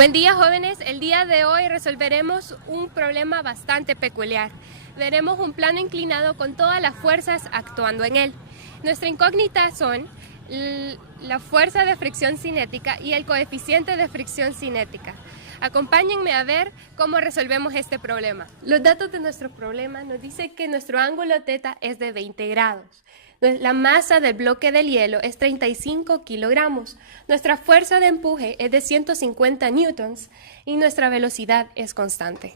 Buen día, jóvenes. El día de hoy resolveremos un problema bastante peculiar. Veremos un plano inclinado con todas las fuerzas actuando en él. Nuestra incógnita son la fuerza de fricción cinética y el coeficiente de fricción cinética. Acompáñenme a ver cómo resolvemos este problema. Los datos de nuestro problema nos dicen que nuestro ángulo θ es de 20 grados. La masa del bloque del hielo es 35 kilogramos. Nuestra fuerza de empuje es de 150 newtons y nuestra velocidad es constante.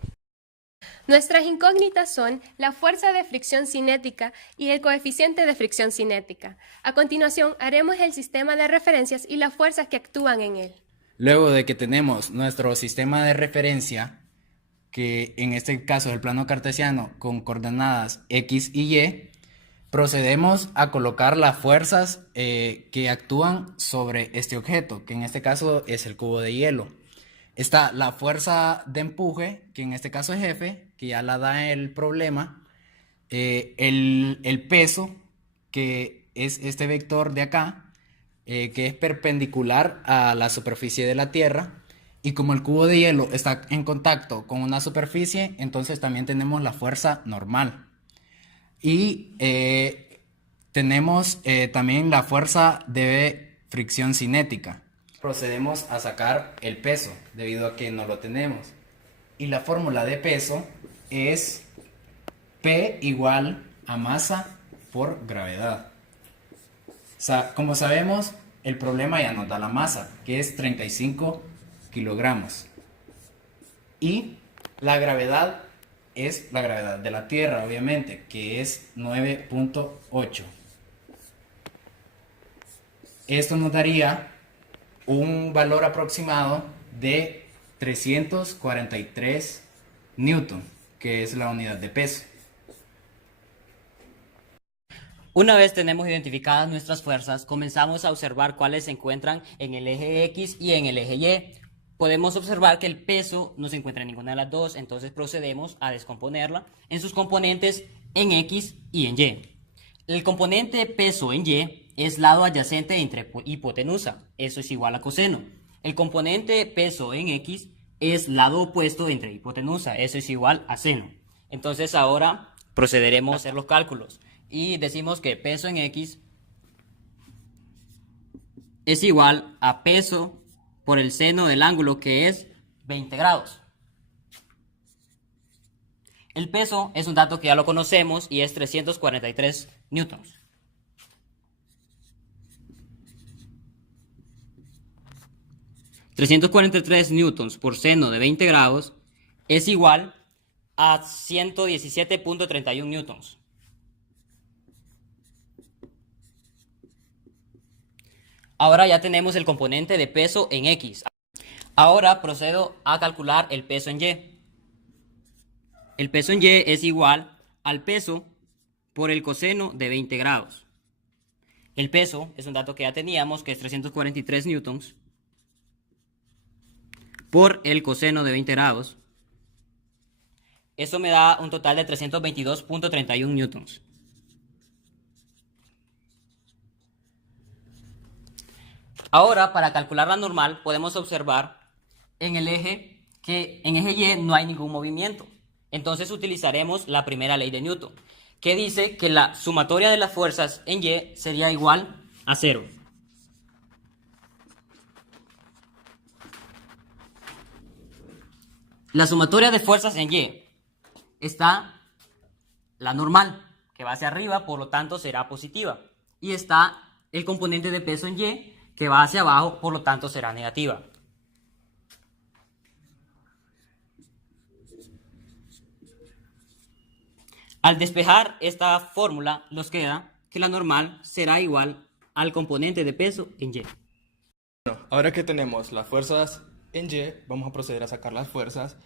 Nuestras incógnitas son la fuerza de fricción cinética y el coeficiente de fricción cinética. A continuación, haremos el sistema de referencias y las fuerzas que actúan en él. Luego de que tenemos nuestro sistema de referencia, que en este caso es el plano cartesiano con coordenadas X y Y, procedemos a colocar las fuerzas que actúan sobre este objeto, que en este caso es el cubo de hielo. Está la fuerza de empuje, que en este caso es F, que ya la da el problema, el peso, que es este vector de acá, que es perpendicular a la superficie de la Tierra, y como el cubo de hielo está en contacto con una superficie, entonces también tenemos la fuerza normal. Y tenemos también la fuerza de fricción cinética. Procedemos a sacar el peso, debido a que no lo tenemos. Y la fórmula de peso es P igual a masa por gravedad. Como sabemos, el problema ya nos da la masa, que es 35 kilogramos. Y la gravedad es la gravedad de la Tierra, obviamente, que es 9.8. Esto nos daría un valor aproximado de 343 newton, que es la unidad de peso. Una vez tenemos identificadas nuestras fuerzas, comenzamos a observar cuáles se encuentran en el eje X y en el eje Y. Podemos observar que el peso no se encuentra en ninguna de las dos, entonces procedemos a descomponerla en sus componentes en X y en Y. El componente peso en Y es lado adyacente entre hipotenusa, eso es igual a coseno. El componente peso en X es lado opuesto entre hipotenusa, eso es igual a seno. Entonces ahora procederemos a hacer los cálculos y decimos que peso en X es igual a peso por el seno del ángulo, que es 20 grados. El peso es un dato que ya lo conocemos y es 343 newtons. ...343 newtons por seno de 20 grados... ...es igual a 117.31 newtons. Ahora ya tenemos el componente de peso en X. Ahora procedo a calcular el peso en Y. El peso en Y es igual al peso por el coseno de 20 grados. El peso es un dato que ya teníamos, que es 343 newtons por el coseno de 20 grados. Eso me da un total de 322.31 newtons. Ahora, para calcular la normal, podemos observar en el eje que en eje Y no hay ningún movimiento. Entonces utilizaremos la primera ley de Newton, que dice que la sumatoria de las fuerzas en Y sería igual a 0. La sumatoria de fuerzas en Y está la normal, que va hacia arriba, por lo tanto será positiva. Y está el componente de peso en Y, que va hacia abajo, por lo tanto será negativa. Al despejar esta fórmula, nos queda que la normal será igual al componente de peso en Y. Bueno, ahora que tenemos las fuerzas en Y, vamos a proceder a sacar las fuerzas,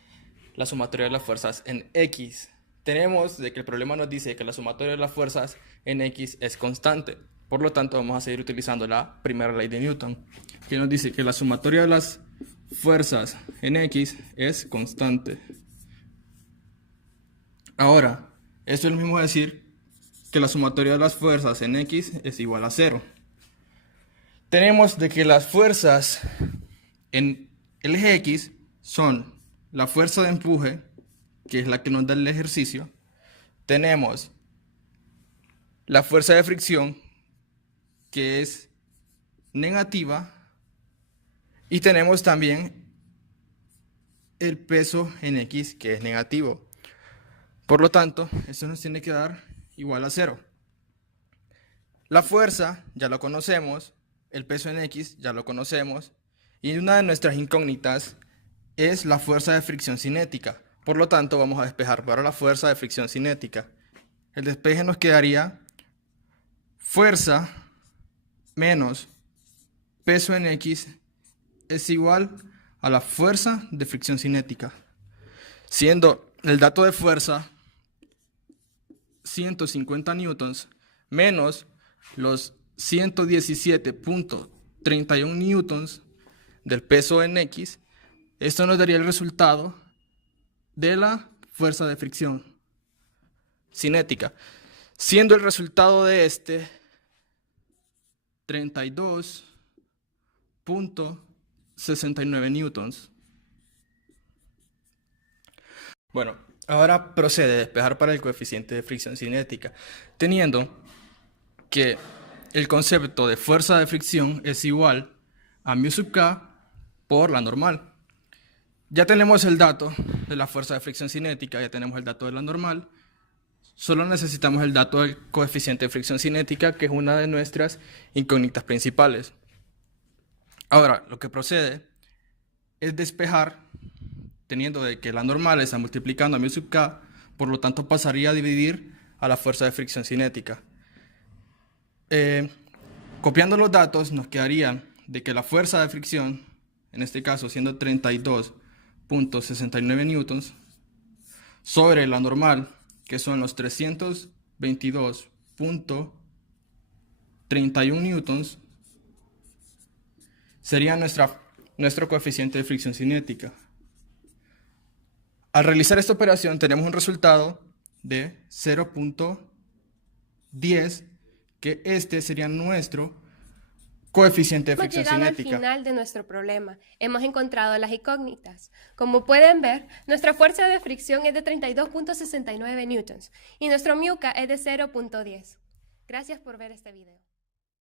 la sumatoria de las fuerzas en X. Tenemos de que el problema nos dice que la sumatoria de las fuerzas en X es constante. Por lo tanto, vamos a seguir utilizando la primera ley de Newton, que nos dice que la sumatoria de las fuerzas en X es constante. Ahora, esto es lo mismo decir que la sumatoria de las fuerzas en X es igual a 0. Tenemos de que las fuerzas en el eje X son la fuerza de empuje, que es la que nos da el ejercicio. Tenemos la fuerza de fricción, que es negativa. Y tenemos también el peso en X, que es negativo. Por lo tanto, esto nos tiene que dar igual a 0. La fuerza ya lo conocemos, el peso en X ya lo conocemos, y una de nuestras incógnitas es la fuerza de fricción cinética. Por lo tanto, vamos a despejar para la fuerza de fricción cinética. El despeje nos quedaría fuerza menos peso en X es igual a la fuerza de fricción cinética, siendo el dato de fuerza 150 newtons menos los 117.31 newtons del peso en X. Esto nos daría el resultado de la fuerza de fricción cinética, siendo el resultado de este 32.69 newtons. Bueno, ahora procede a despejar para el coeficiente de fricción cinética, teniendo que el concepto de fuerza de fricción es igual a mu sub k por la normal. Ya tenemos el dato de la fuerza de fricción cinética, ya tenemos el dato de la normal. Solo necesitamos el dato del coeficiente de fricción cinética, que es una de nuestras incógnitas principales. Ahora, lo que procede es despejar, teniendo de que la normal está multiplicando a mu sub k, por lo tanto pasaría a dividir a la fuerza de fricción cinética. Copiando los datos, nos quedaría de que la fuerza de fricción, en este caso siendo 32.69 newtons, sobre la normal, que son los 322.31 newtons, sería nuestro coeficiente de fricción cinética. Al realizar esta operación tenemos un resultado de 0.10, que este sería nuestro coeficiente de fricción Hemos llegado cinética. al final de nuestro problema. Hemos encontrado las incógnitas. Como pueden ver, nuestra fuerza de fricción es de 32.69 newtons y nuestro mu k es de 0.10. Gracias por ver este video.